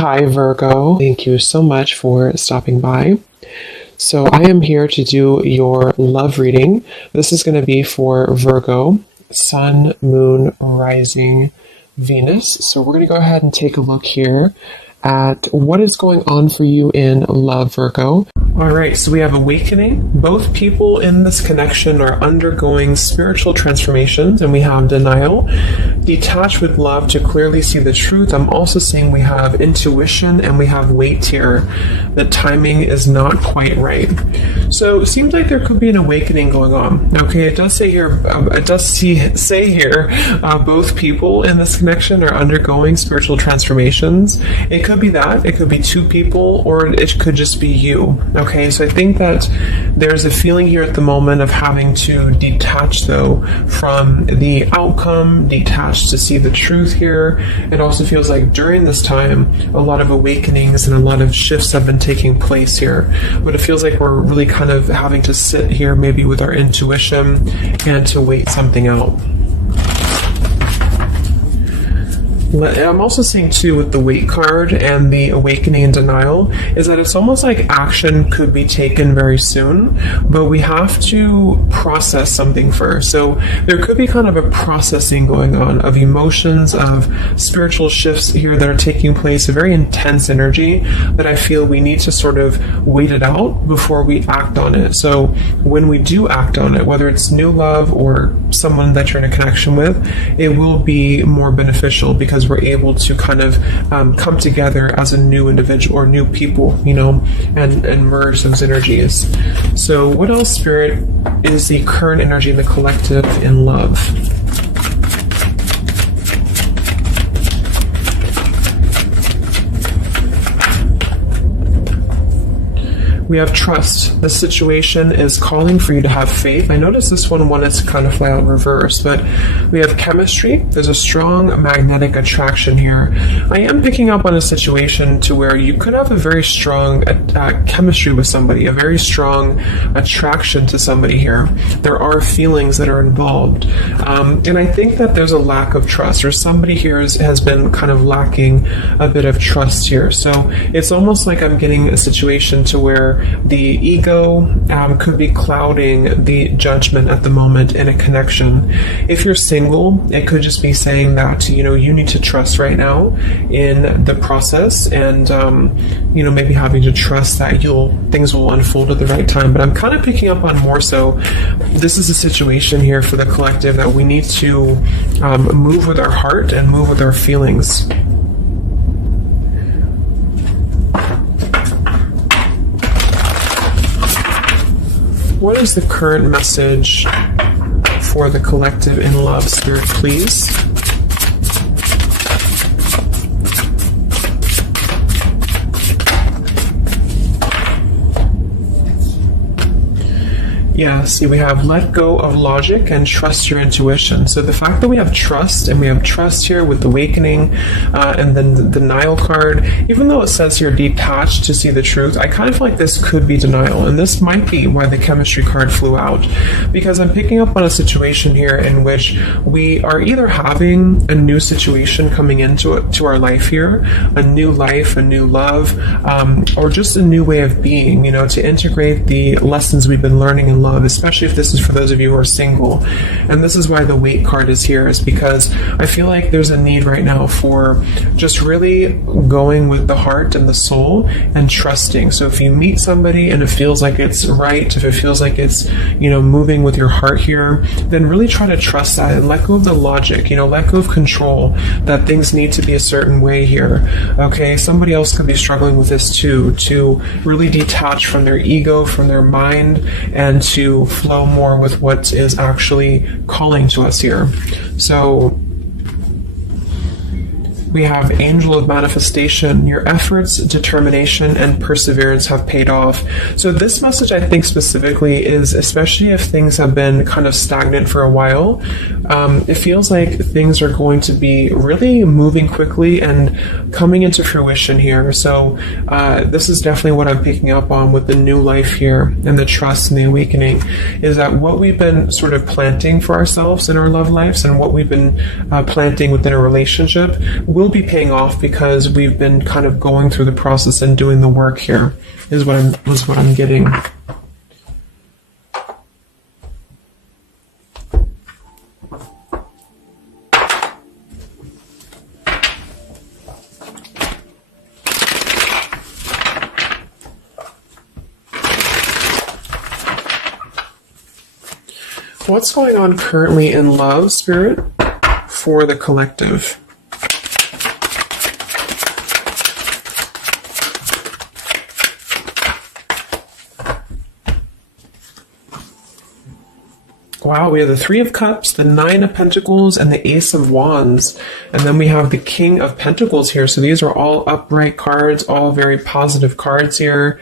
Hi, Virgo. Thank you so much for stopping by. So, I am here to do your love reading. This is going to be for Virgo, Sun, Moon, Rising, Venus. So, we're going to go ahead and take a look here at what is going on for you in love, Virgo. All right, so we have awakening. Both people in this connection are undergoing spiritual transformations, and we have denial. Detach with love to clearly see the truth. I'm also seeing we have intuition and we have wait here. The timing is not quite right. So it seems like there could be an awakening going on. Okay, it does say here, both people in this connection are undergoing spiritual transformations. It could be that, it could be two people, or it could just be you. Okay, so I think that there's a feeling here at the moment of having to detach, though, from the outcome, detach to see the truth here. It also feels like during this time, a lot of awakenings and a lot of shifts have been taking place here. But it feels like we're really kind of having to sit here maybe with our intuition and to wait something out. I'm also seeing too with the wait card and the awakening and denial is that it's almost like action could be taken very soon, but we have to process something first. So there could be kind of a processing going on of emotions, of spiritual shifts here that are taking place, a very intense energy that I feel we need to sort of wait it out before we act on it. So when we do act on it, whether it's new love or someone that you're in a connection with, it will be more beneficial because we're able to kind of come together as a new individual or new people, and merge those energies. So what else, Spirit, is the current energy in the collective in love? We have trust. This situation is calling for you to have faith. I noticed this one wanted to kind of fly out reverse, but we have chemistry. There's a strong magnetic attraction here. I am picking up on a situation to where you could have a very strong chemistry with somebody, a very strong attraction to somebody here. There are feelings that are involved. And I think that there's a lack of trust, or somebody here has been kind of lacking a bit of trust here. So it's almost like I'm getting a situation to where the ego could be clouding the judgment at the moment in a connection. If you're single, it could just be saying that, you need to trust right now in the process and, maybe having to trust that things will unfold at the right time. But I'm kind of picking up on more so, this is a situation here for the collective that we need to move with our heart and move with our feelings. What is the current message for the collective in love, Spirit, please? Yeah, see, we have let go of logic and trust your intuition. So the fact that we have trust, and we have trust here with awakening, and then the denial card, even though it says here detached to see the truth, I kind of feel like this could be denial. And this might be why the chemistry card flew out. Because I'm picking up on a situation here in which we are either having a new situation coming into our life here, a new life, a new love, or just a new way of being, to integrate the lessons we've been learning in love, especially if this is for those of you who are single. And this is why the wait card is here, is because I feel like there's a need right now for just really going with the heart and the soul and trusting. So if you meet somebody and it feels like it's right, if it feels like it's, moving with your heart here, then really try to trust that and let go of the logic, let go of control, that things need to be a certain way here. Okay, somebody else could be struggling with this too, to really detach from their ego, from their mind, and to flow more with what is actually calling to us here. So we have Angel of Manifestation. Your efforts, determination, and perseverance have paid off. So this message, I think specifically, is especially if things have been kind of stagnant for a while, it feels like things are going to be really moving quickly and coming into fruition here. So this is definitely what I'm picking up on with the new life here and the trust and the awakening, is that what we've been sort of planting for ourselves in our love lives and what we've been planting within a relationship will be paying off because we've been kind of going through the process and doing the work here, is what I'm getting. What's going on currently in love, Spirit, for the collective? Wow, we have the Three of Cups, the Nine of Pentacles, and the Ace of Wands. And then we have the King of Pentacles here. So these are all upright cards, all very positive cards here.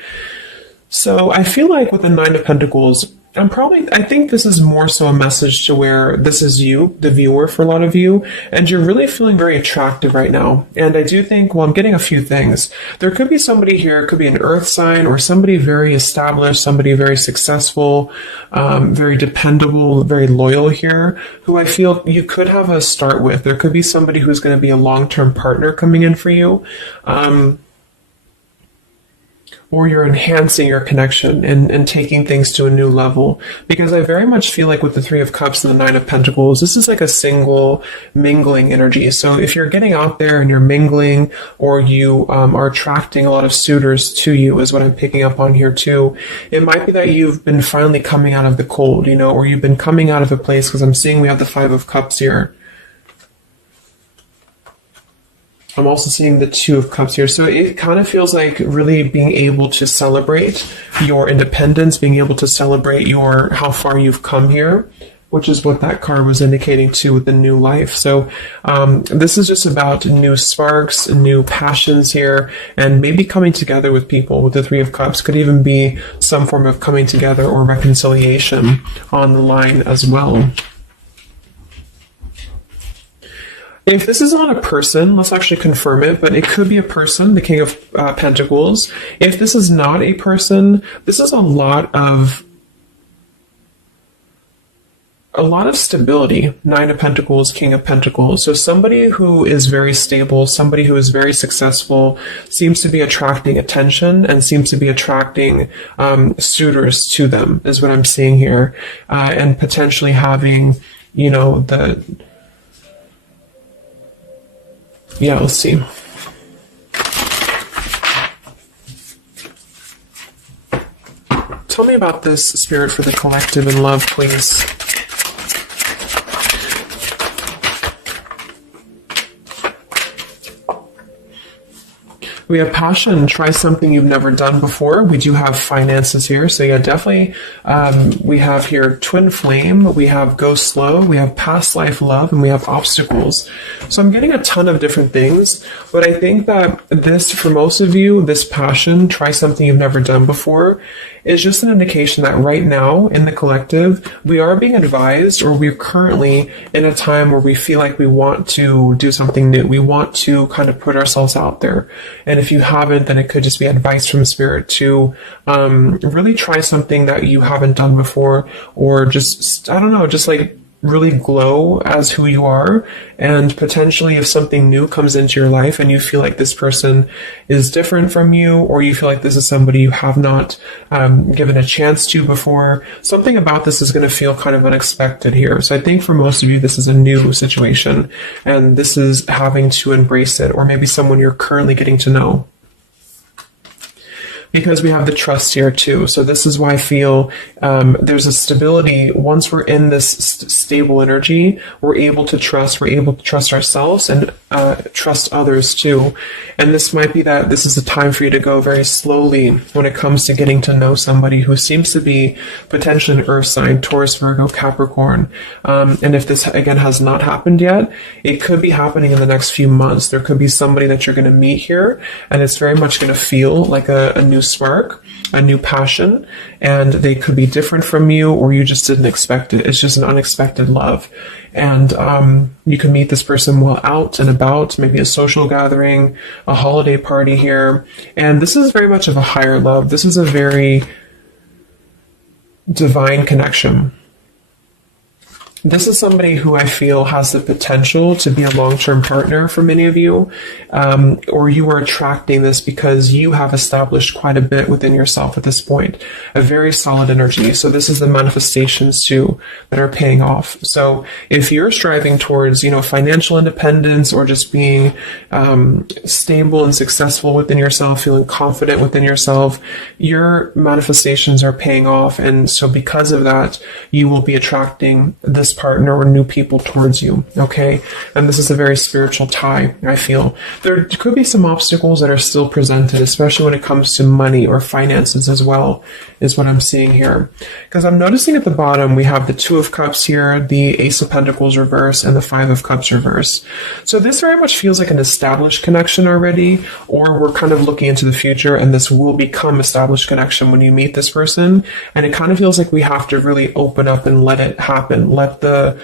So I feel like with the Nine of Pentacles, I think this is more so a message to where this is you, the viewer, for a lot of you, and you're really feeling very attractive right now. And I do think, well, I'm getting a few things. There could be somebody here, it could be an earth sign or somebody very established, somebody very successful, very dependable, very loyal here, who I feel you could have a start with. There could be somebody who's going to be a long-term partner coming in for you. Or you're enhancing your connection and taking things to a new level. Because I very much feel like with the Three of Cups and the Nine of Pentacles, this is like a single mingling energy. So if you're getting out there and you're mingling, or you are attracting a lot of suitors to you, is what I'm picking up on here too. It might be that you've been finally coming out of the cold, or you've been coming out of a place, because I'm seeing we have the Five of Cups here. I'm also seeing the Two of Cups here. So it kind of feels like really being able to celebrate your independence, being able to celebrate how far you've come here, which is what that card was indicating too with the new life. So this is just about new sparks, new passions here, and maybe coming together with people. With the Three of Cups could even be some form of coming together or reconciliation on the line as well. If this is not a person, let's actually confirm it, but it could be a person, the King of Pentacles. If this is not a person, this is a lot of stability. Nine of Pentacles, King of Pentacles. So somebody who is very stable, somebody who is very successful, seems to be attracting attention and seems to be attracting suitors to them, is what I'm seeing here. And potentially having, yeah, let's see. Tell me about this, Spirit, for the collective in love, please. We have passion. Try something you've never done before. We do have finances here. So yeah, definitely. We have here twin flame. We have go slow. We have past life love, and we have obstacles. So I'm getting a ton of different things, but I think that this, for most of you, this passion, try something you've never done before, is just an indication that right now in the collective, we are being advised, or we're currently in a time where we feel like we want to do something new. We want to kind of put ourselves out there. And if you haven't, then it could just be advice from Spirit to really try something that you haven't done before, or just, I don't know, just like really glow as who you are. And potentially if something new comes into your life and you feel like this person is different from you, or you feel like this is somebody you have not given a chance to before, something about this is going to feel kind of unexpected here. So I think for most of you, this is a new situation, and this is having to embrace it, or maybe someone you're currently getting to know. Because we have the trust here too. So this is why I feel there's a stability. Once we're in this stable energy, we're able to trust ourselves and trust others too. And this might be that this is a time for you to go very slowly when it comes to getting to know somebody who seems to be potentially an earth sign, Taurus, Virgo, Capricorn. And if this, again, has not happened yet, it could be happening in the next few months. There could be somebody that you're going to meet here, and it's very much going to feel like a new spark, a new passion, and they could be different from you, or you just didn't expect it. It's just an unexpected love. And you can meet this person while out and about, maybe a social gathering, a holiday party here. And this is very much of a higher love. This is a very divine connection. This is somebody who I feel has the potential to be a long-term partner for many of you, or you are attracting this because you have established quite a bit within yourself at this point, a very solid energy. So this is the manifestations too that are paying off. So if you're striving towards, financial independence or just being stable and successful within yourself, feeling confident within yourself, your manifestations are paying off. And so because of that, you will be attracting this partner or new people towards you. Okay. And this is a very spiritual tie, I feel. There could be some obstacles that are still presented, especially when it comes to money or finances as well, is what I'm seeing here. Because I'm noticing at the bottom, we have the Two of Cups here, the Ace of Pentacles reverse, and the Five of Cups reverse. So this very much feels like an established connection already, or we're kind of looking into the future and this will become established connection when you meet this person. And it kind of feels like we have to really open up and let it happen. Let the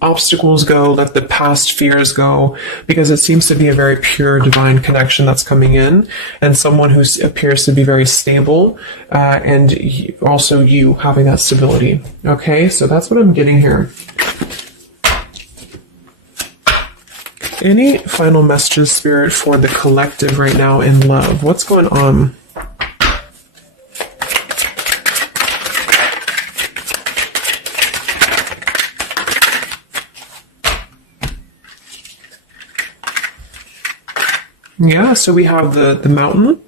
obstacles go, let the past fears go, because it seems to be a very pure divine connection that's coming in, and someone who appears to be very stable, and also you having that stability. Okay, so that's what I'm getting here. Any final messages, Spirit, for the collective right now in love? What's going on? Yeah, so we have the mountain,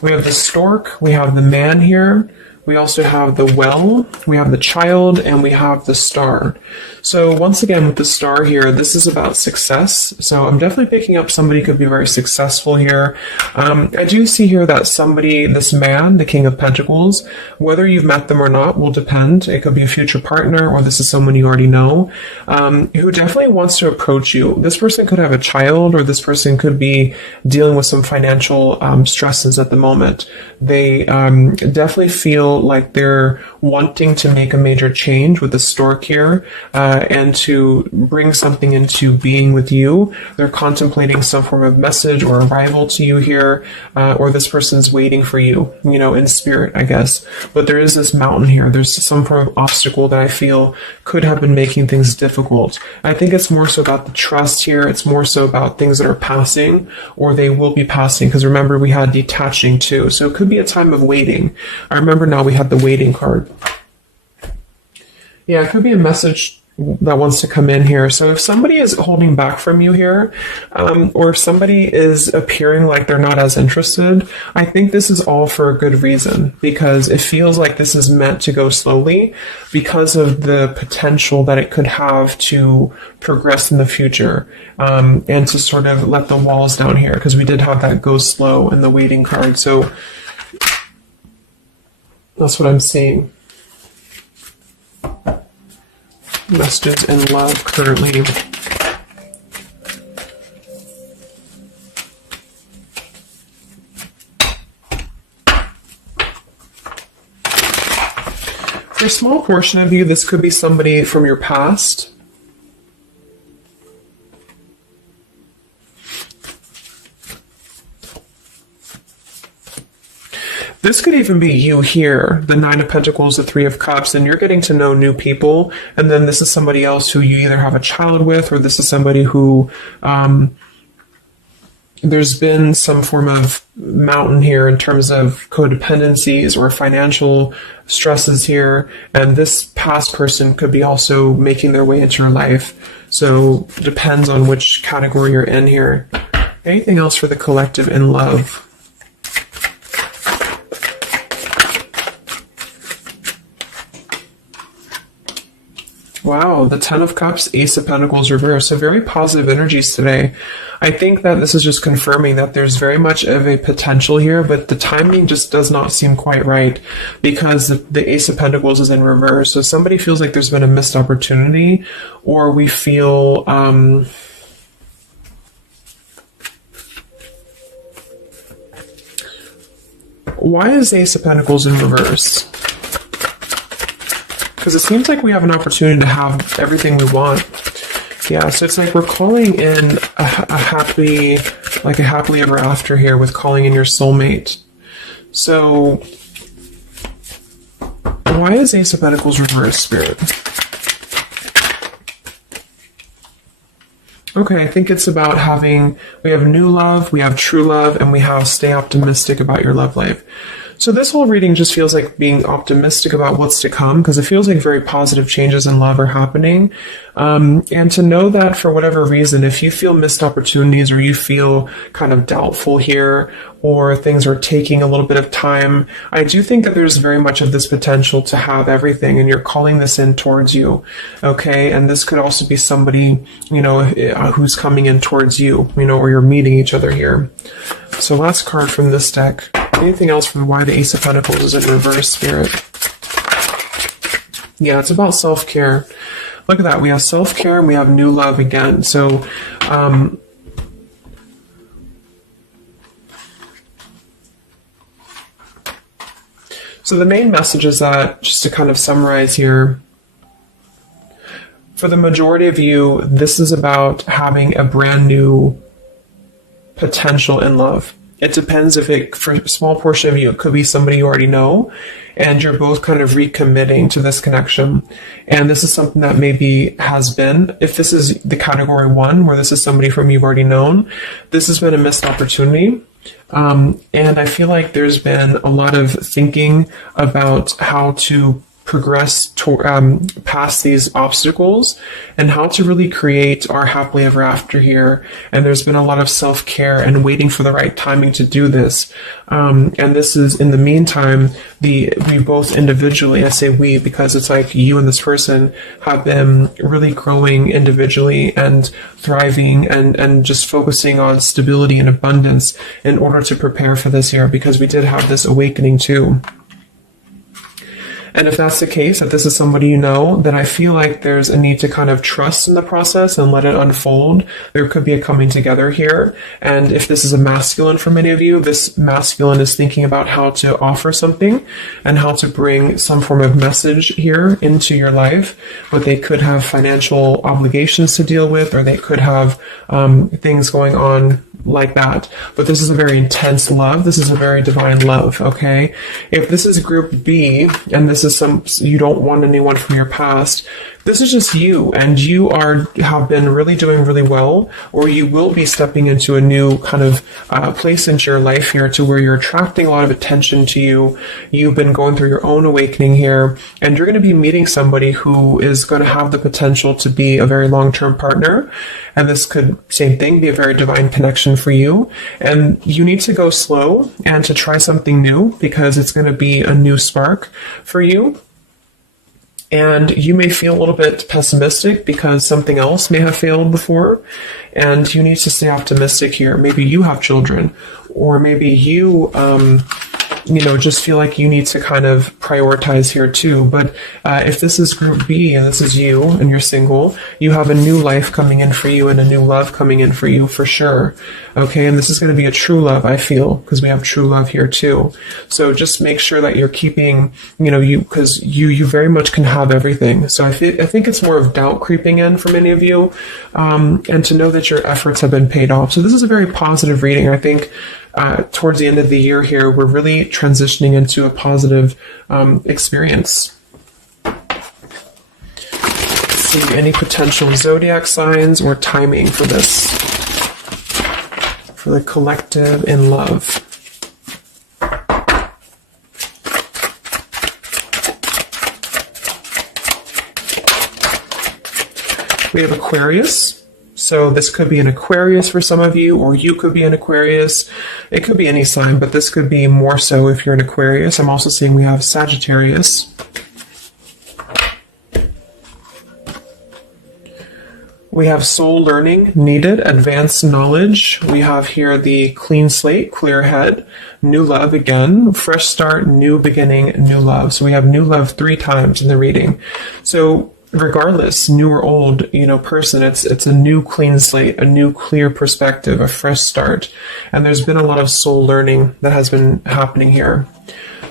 we have the stork, we have the man here, we also have the well, we have the child, and we have the star. So once again, with the star here, this is about success. So I'm definitely picking up somebody could be very successful here. I do see here that somebody, this man, the King of Pentacles, whether you've met them or not will depend. It could be a future partner, or this is someone you already know, who definitely wants to approach you. This person could have a child, or this person could be dealing with some financial stresses at the moment. They definitely feel like they're wanting to make a major change with the stork here, and to bring something into being with you. They're contemplating some form of message or arrival to you here, or this person's waiting for you, in spirit, I guess. But there is this mountain here. There's some form of obstacle that I feel could have been making things difficult. I think it's more so about the trust here. It's more so about things that are passing, or they will be passing, because remember, we had detaching too. So it could be a time of waiting. I remember now we had the waiting card. Yeah, it could be a message that wants to come in here. So if somebody is holding back from you here, or if somebody is appearing like they're not as interested, I think this is all for a good reason, because it feels like this is meant to go slowly because of the potential that it could have to progress in the future, and to sort of let the walls down here, because we did have that go slow in the waiting card. So that's what I'm seeing. Messages in love currently. For a small portion of you, this could be somebody from your past. This could even be you here, the Nine of Pentacles, the Three of Cups, and you're getting to know new people. And then this is somebody else who you either have a child with, or this is somebody who there's been some form of mountain here in terms of codependencies or financial stresses here. And this past person could be also making their way into your life. So it depends on which category you're in here. Anything else for the collective in love? Wow, the Ten of Cups, Ace of Pentacles reverse. So very positive energies today. I think that this is just confirming that there's very much of a potential here, but the timing just does not seem quite right, because the Ace of Pentacles is in reverse. So somebody feels like there's been a missed opportunity, or we feel why is Ace of Pentacles in reverse? Because it seems like we have an opportunity to have everything we want. Yeah, so it's like we're calling in a happily ever after here, with calling in your soulmate. So Why is Ace of Pentacles reversed, Spirit? Okay, I think it's about we have new love, we have true love, and we have stay optimistic about your love life. So this whole reading just feels like being optimistic about what's to come, because it feels like very positive changes in love are happening. And to know that for whatever reason, if you feel missed opportunities or you feel kind of doubtful here, or things are taking a little bit of time, I do think that there's very much of this potential to have everything, and you're calling this in towards you. Okay. And this could also be somebody, you know, who's coming in towards you, you know, or you're meeting each other here. So last card from this deck. Anything else from why the Ace of Pentacles is in reverse, Spirit? Yeah, it's about self-care. Look at that. We have self-care and we have new love again. So, so the main message is that, just to kind of summarize here, for the majority of you, this is about having a brand new potential in love. It depends for a small portion of you, it could be somebody you already know, and you're both kind of recommitting to this connection. And this is something that maybe has been, if this is the category 1, where this is somebody from you've already known, this has been a missed opportunity. And I feel like there's been a lot of thinking about how to progress past these obstacles and how to really create our happily ever after here. And there's been a lot of self-care and waiting for the right timing to do this. And this is, in the meantime, we both individually, I say we because it's like you and this person have been really growing individually and thriving and just focusing on stability and abundance in order to prepare for this year, because we did have this awakening too. And if that's the case, if this is somebody you know, then I feel like there's a need to kind of trust in the process and let it unfold. There could be a coming together here. And if this is a masculine for many of you, this masculine is thinking about how to offer something and how to bring some form of message here into your life. But they could have financial obligations to deal with, or they could have things going on like that. But this is a very intense love. This is a very divine love, okay? If this is group B, and this is you don't want anyone from your past, this is just you, and you have been really doing really well, or you will be stepping into a new kind of place into your life here, to where you're attracting a lot of attention to you. You've been going through your own awakening here, and you're going to be meeting somebody who is going to have the potential to be a very long-term partner. And this could, same thing, be a very divine connection for you. And you need to go slow and to try something new, because it's going to be a new spark for you. And you may feel a little bit pessimistic because something else may have failed before, and you need to stay optimistic here. Maybe you have children, or maybe you, just feel like you need to kind of prioritize here too. But if this is group B and this is you and you're single, you have a new life coming in for you and a new love coming in for you for sure. Okay, and this is going to be a true love, I feel, because we have true love here too. So just make sure that you're keeping, because you very much can have everything. So I think it's more of doubt creeping in for many of you, and to know that your efforts have been paid off. So this is a very positive reading. I think towards the end of the year here, we're really transitioning into a positive experience. Let's see, any potential zodiac signs or timing for this, for the collective in love. We have Aquarius. So this could be an Aquarius for some of you, or you could be an Aquarius. It could be any sign, but this could be more so if you're an Aquarius. I'm also seeing we have Sagittarius. We have soul learning needed, advanced knowledge. We have here the clean slate, clear head, new love again, fresh start, new beginning, new love. So we have new love 3 times in the reading. So regardless, new or old, person, it's a new clean slate, a new clear perspective, a fresh start. And there's been a lot of soul learning that has been happening here.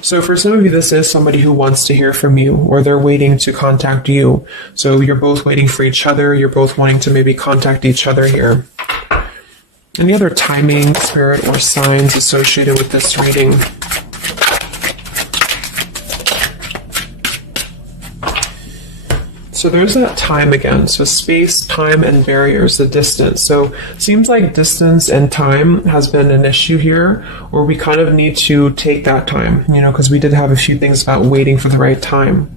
So for some of you, this is somebody who wants to hear from you, or they're waiting to contact you. So you're both waiting for each other. You're both wanting to maybe contact each other here. Any other timing, spirit, or signs associated with this reading? So there's that time again. So space, time, and barriers, the distance. So seems like distance and time has been an issue here, or we kind of need to take that time, you know, because we did have a few things about waiting for the right time.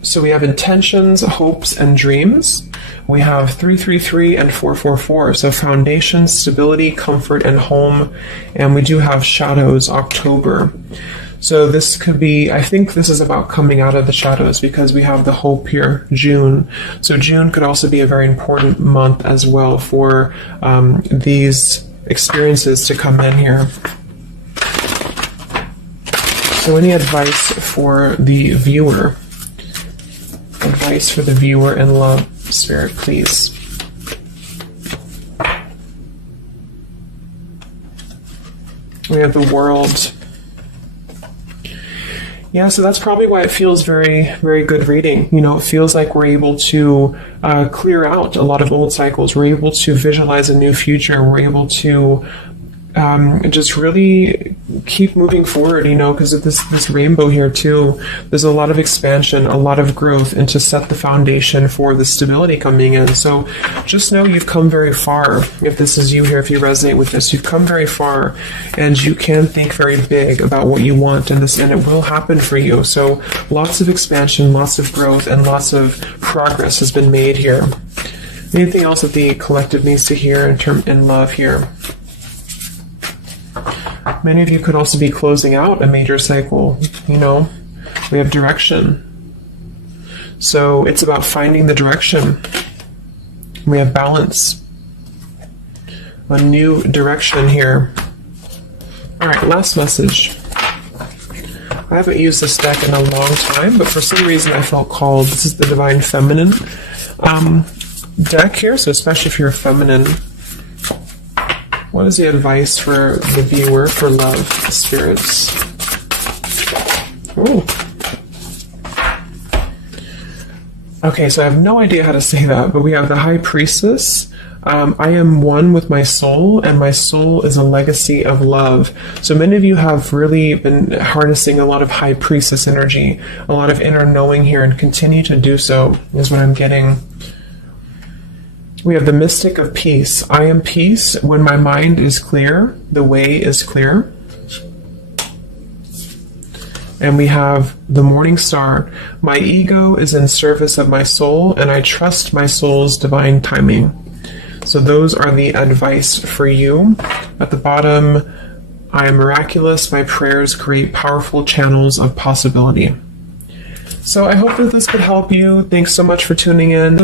So we have intentions, hopes, and dreams. We have 333 and 444. So foundation, stability, comfort, and home. And we do have shadows, October. So this could be, I think this is about coming out of the shadows because we have the hope here, June. So June could also be a very important month as well for these experiences to come in here. So any advice for the viewer? Advice for the viewer in love, Spirit, please. We have the World. Yeah, so that's probably why it feels very, very good reading. You know, it feels like we're able to clear out a lot of old cycles. We're able to visualize a new future. We're able to just really keep moving forward, you know, because of this rainbow here too. There's a lot of expansion, a lot of growth, and to set the foundation for the stability coming in. So just know you've come very far. If this is you here, if you resonate with this, you've come very far, and you can think very big about what you want, and it will happen for you. So lots of expansion, lots of growth, and lots of progress has been made here. Anything else that the collective needs to hear in love here? Many of you could also be closing out a major cycle. You know, we have direction. So it's about finding the direction. We have balance. A new direction here. All right, last message. I haven't used this deck in a long time, but for some reason I felt called. This is the Divine Feminine deck here, so especially if you're feminine. What is the advice for the viewer for love, spirits? Ooh. Okay, so I have no idea how to say that, but we have the High Priestess. I am one with my soul, and my soul is a legacy of love. So many of you have really been harnessing a lot of High Priestess energy, a lot of inner knowing here, and continue to do so, is what I'm getting. We have the Mystic of Peace. I am peace. When my mind is clear, the way is clear. And we have the Morning Star. My ego is in service of my soul, and I trust my soul's divine timing. So those are the advice for you. At the bottom, I am miraculous. My prayers create powerful channels of possibility. So I hope that this could help you. Thanks so much for tuning in.